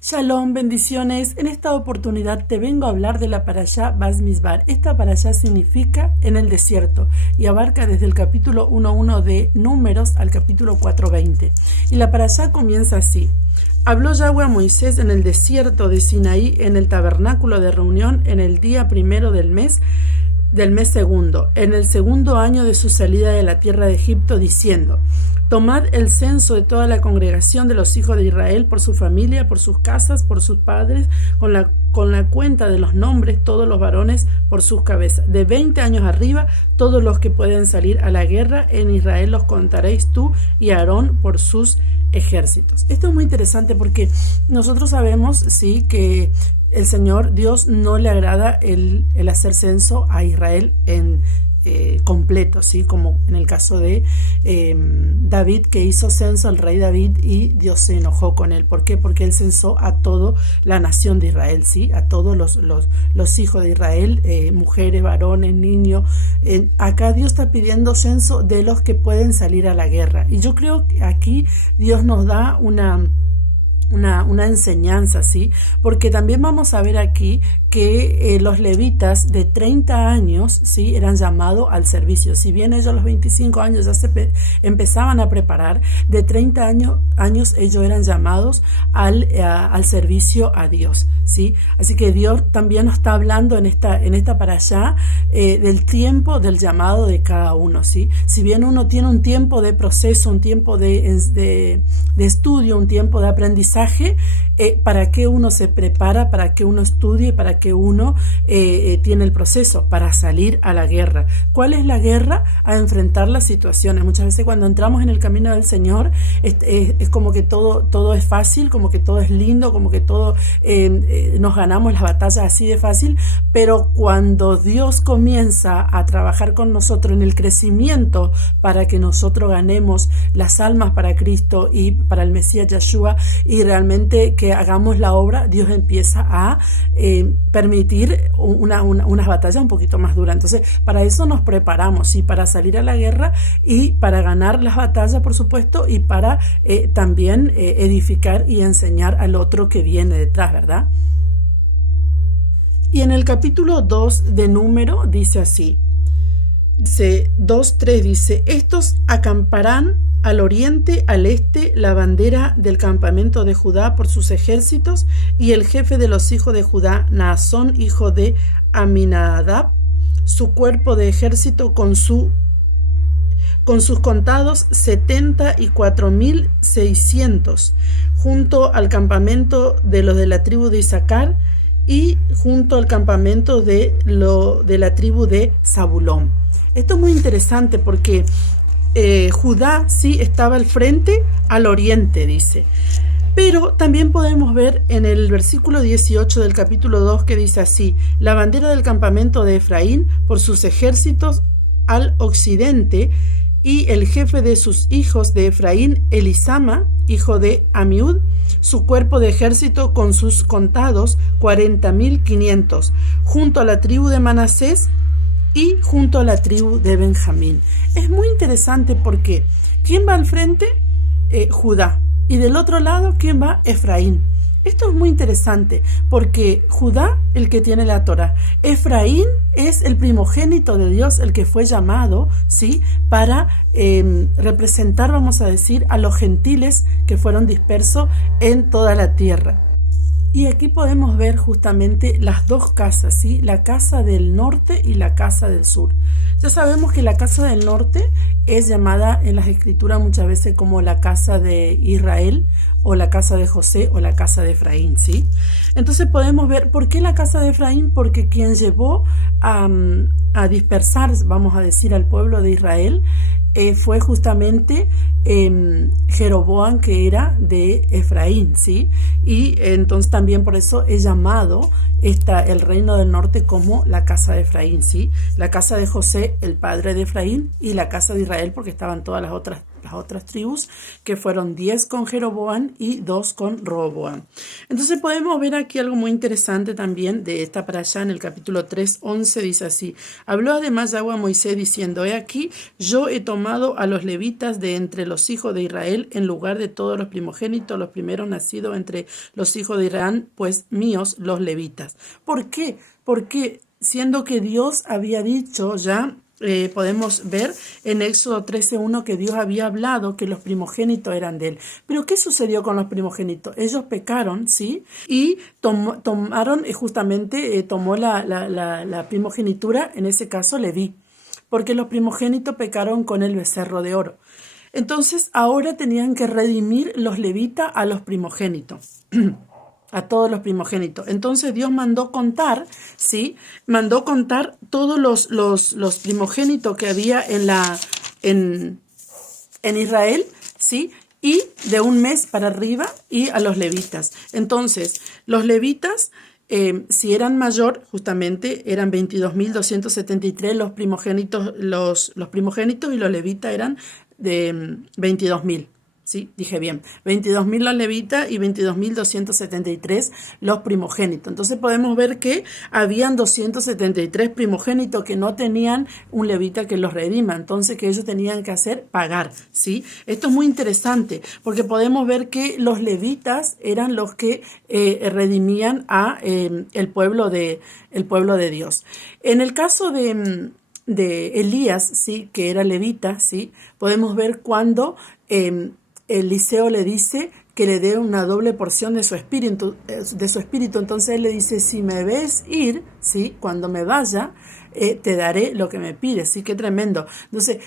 Shalom, bendiciones. En esta oportunidad te vengo a hablar de la parashá Bamidbar. Esta parashá significa en el desierto y abarca desde el capítulo 1.1 de Números al capítulo 4.20. Y la parashá comienza así. Habló Yahweh a Moisés en el desierto de Sinaí, en el tabernáculo de reunión, en el día primero del mes segundo, en el segundo año de su salida de la tierra de Egipto, diciendo: Tomad el censo de toda la congregación de los hijos de Israel por su familia, por sus casas, por sus padres, con la cuenta de los nombres, todos los varones por sus cabezas. De 20 años arriba, todos los que pueden salir a la guerra en Israel los contaréis tú y Aarón por sus ejércitos. Esto es muy interesante porque nosotros sabemos, sí, que el Señor Dios no le agrada el hacer censo a Israel en completo, ¿sí? Como en el caso de David, que hizo censo, el rey David, y Dios se enojó con él. ¿Por qué? Porque él censó a toda la nación de Israel, ¿sí? A todos los hijos de Israel, mujeres, varones, niños. Acá Dios está pidiendo censo de los que pueden salir a la guerra. Y yo creo que aquí Dios nos da una enseñanza, ¿sí? Porque también vamos a ver aquí que los levitas de 30 años, ¿sí?, eran llamados al servicio. Si bien ellos a los 25 años ya se empezaban a preparar, de 30 años ellos eran llamados al servicio a Dios, ¿sí? Así que Dios también nos está hablando en esta parashá del tiempo del llamado de cada uno, ¿sí? Si bien uno tiene un tiempo de proceso, un tiempo de estudio, un tiempo de aprendizaje, ¿para qué uno se prepara? ¿Para qué uno estudie? ¿Para qué uno tiene el proceso? Para salir a la guerra. ¿Cuál es la guerra? A enfrentar las situaciones. Muchas veces cuando entramos en el camino del Señor es como que todo es fácil, como que todo es lindo, como que todo nos ganamos las batallas así de fácil, pero cuando Dios comienza a trabajar con nosotros en el crecimiento para que nosotros ganemos las almas para Cristo y para el Mesías Yeshua, y realmente que hagamos la obra, Dios empieza a permitir unas batallas un poquito más duras. Entonces, para eso nos preparamos, ¿sí? Para salir a la guerra y para ganar las batallas, por supuesto, y para también edificar y enseñar al otro que viene detrás, ¿verdad? Y en el capítulo 2 de Número dice así, dice 2:3, dice: estos acamparán al oriente, al este, la bandera del campamento de Judá por sus ejércitos, y el jefe de los hijos de Judá, Naasón, hijo de Aminadab, su cuerpo de ejército con sus contados 74,600, junto al campamento de los de la tribu de Isaacar y junto al campamento de la tribu de Zabulón. Esto es muy interesante porque Judá sí estaba al frente, al oriente, dice. Pero también podemos ver en el versículo 18 del capítulo 2 que dice así: la bandera del campamento de Efraín por sus ejércitos al occidente, y el jefe de sus hijos de Efraín, Elisama, hijo de Amiud, su cuerpo de ejército con sus contados 40,500, junto a la tribu de Manasés y junto a la tribu de Benjamín. Es muy interesante porque ¿quién va al frente? Judá. Y del otro lado, ¿quién va? Efraín. Esto es muy interesante porque Judá, el que tiene la Torá, Efraín es el primogénito de Dios, el que fue llamado, ¿sí?, para representar, vamos a decir, a los gentiles que fueron dispersos en toda la tierra. Y aquí podemos ver justamente las dos casas, ¿sí? La casa del norte y la casa del sur. Ya sabemos que la casa del norte es llamada en las escrituras muchas veces como la casa de Israel, o la casa de José, o la casa de Efraín, ¿sí? Entonces podemos ver, ¿por qué la casa de Efraín? Porque quien llevó a dispersar, vamos a decir, al pueblo de Israel fue justamente Jeroboam, que era de Efraín, ¿sí? Y entonces también por eso es llamado el reino del norte como la casa de Efraín, ¿sí? La casa de José, el padre de Efraín, y la casa de Israel, porque estaban todas las las otras tribus, que fueron 10 con Jeroboam y 2 con Roboam. Entonces podemos ver aquí algo muy interesante también de esta parashá en el capítulo 3, 11, dice así: habló además Yahweh a Moisés diciendo: he aquí, yo he tomado a los levitas de entre los hijos de Israel en lugar de todos los primogénitos, los primeros nacidos entre los hijos de Israel, pues míos los levitas. ¿Por qué? Porque siendo que Dios había dicho ya, podemos ver en Éxodo 13:1 que Dios había hablado que los primogénitos eran de él. Pero ¿qué sucedió con los primogénitos? Ellos pecaron, ¿sí? Y tomaron, justamente, tomó la primogenitura, en ese caso Leví, porque los primogénitos pecaron con el becerro de oro. Entonces ahora tenían que redimir los levitas a los primogénitos. A todos los primogénitos. Entonces Dios mandó contar, ¿sí? Mandó contar todos los primogénitos que había en Israel, ¿sí? Y de un mes para arriba, y a los levitas. Entonces, los levitas, si eran mayor, justamente eran 22.273 los primogénitos, los primogénitos, y los levitas eran de 22.000. Sí, dije bien, 22.000 los levitas y 22.273 los primogénitos. Entonces podemos ver que habían 273 primogénitos que no tenían un levita que los redima, entonces que ellos tenían que hacer pagar, ¿sí? Esto es muy interesante porque podemos ver que los levitas eran los que redimían a el pueblo de Dios. En el caso de Elías, ¿sí? Que era levita, ¿sí? Podemos ver cuando Eliseo le dice que le dé una doble porción de su espíritu. Entonces él le dice: si me ves ir, ¿sí? Cuando me vaya, te daré lo que me pides. Sí, qué tremendo. Entonces,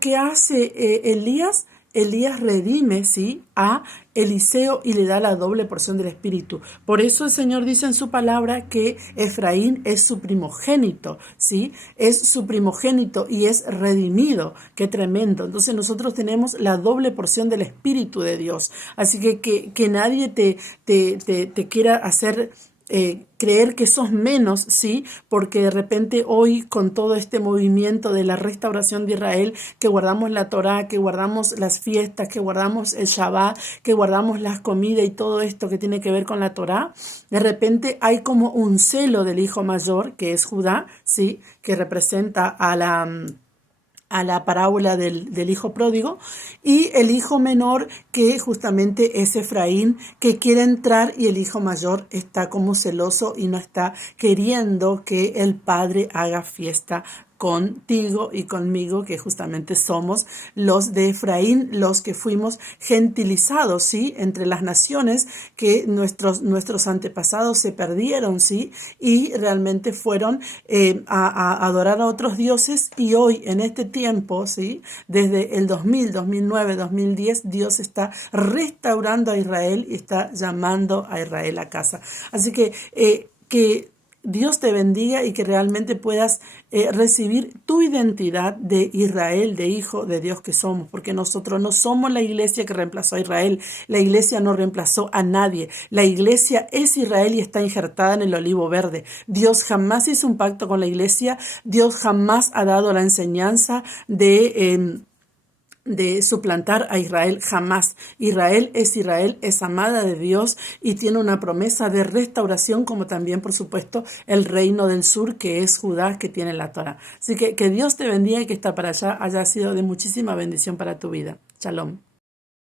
¿qué hace Elías? Elías redime, ¿sí? A Eliseo y le da la doble porción del espíritu. Por eso el Señor dice en su palabra que Efraín es su primogénito, ¿sí? Es su primogénito y es redimido. Qué tremendo. Entonces nosotros tenemos la doble porción del espíritu de Dios. Así que nadie te quiera hacer creer que sos menos, ¿sí? Porque de repente hoy, con todo este movimiento de la restauración de Israel, que guardamos la Torá, que guardamos las fiestas, que guardamos el Shabbat, que guardamos las comidas y todo esto que tiene que ver con la Torá, de repente hay como un celo del hijo mayor, que es Judá, ¿sí? Que representa a la parábola del hijo pródigo, y el hijo menor, que justamente es Efraín, que quiere entrar, y el hijo mayor está como celoso y no está queriendo que el padre haga fiesta contigo y conmigo, que justamente somos los de Efraín, los que fuimos gentilizados, ¿sí? Entre las naciones, que nuestros antepasados se perdieron, ¿sí? Y realmente fueron a adorar a otros dioses, y hoy, en este tiempo, ¿sí? Desde el 2000, 2009, 2010, Dios está restaurando a Israel y está llamando a Israel a casa. Así que Dios te bendiga y que realmente puedas recibir tu identidad de Israel, de hijo de Dios que somos, porque nosotros no somos la iglesia que reemplazó a Israel. La iglesia no reemplazó a nadie. La iglesia es Israel y está injertada en el olivo verde. Dios jamás hizo un pacto con la iglesia. Dios jamás ha dado la enseñanza de suplantar a Israel, jamás. Israel, es amada de Dios y tiene una promesa de restauración, como también, por supuesto, el reino del sur, que es Judá, que tiene la Torá. Así que Dios te bendiga y que esta para allá haya sido de muchísima bendición para tu vida. Shalom.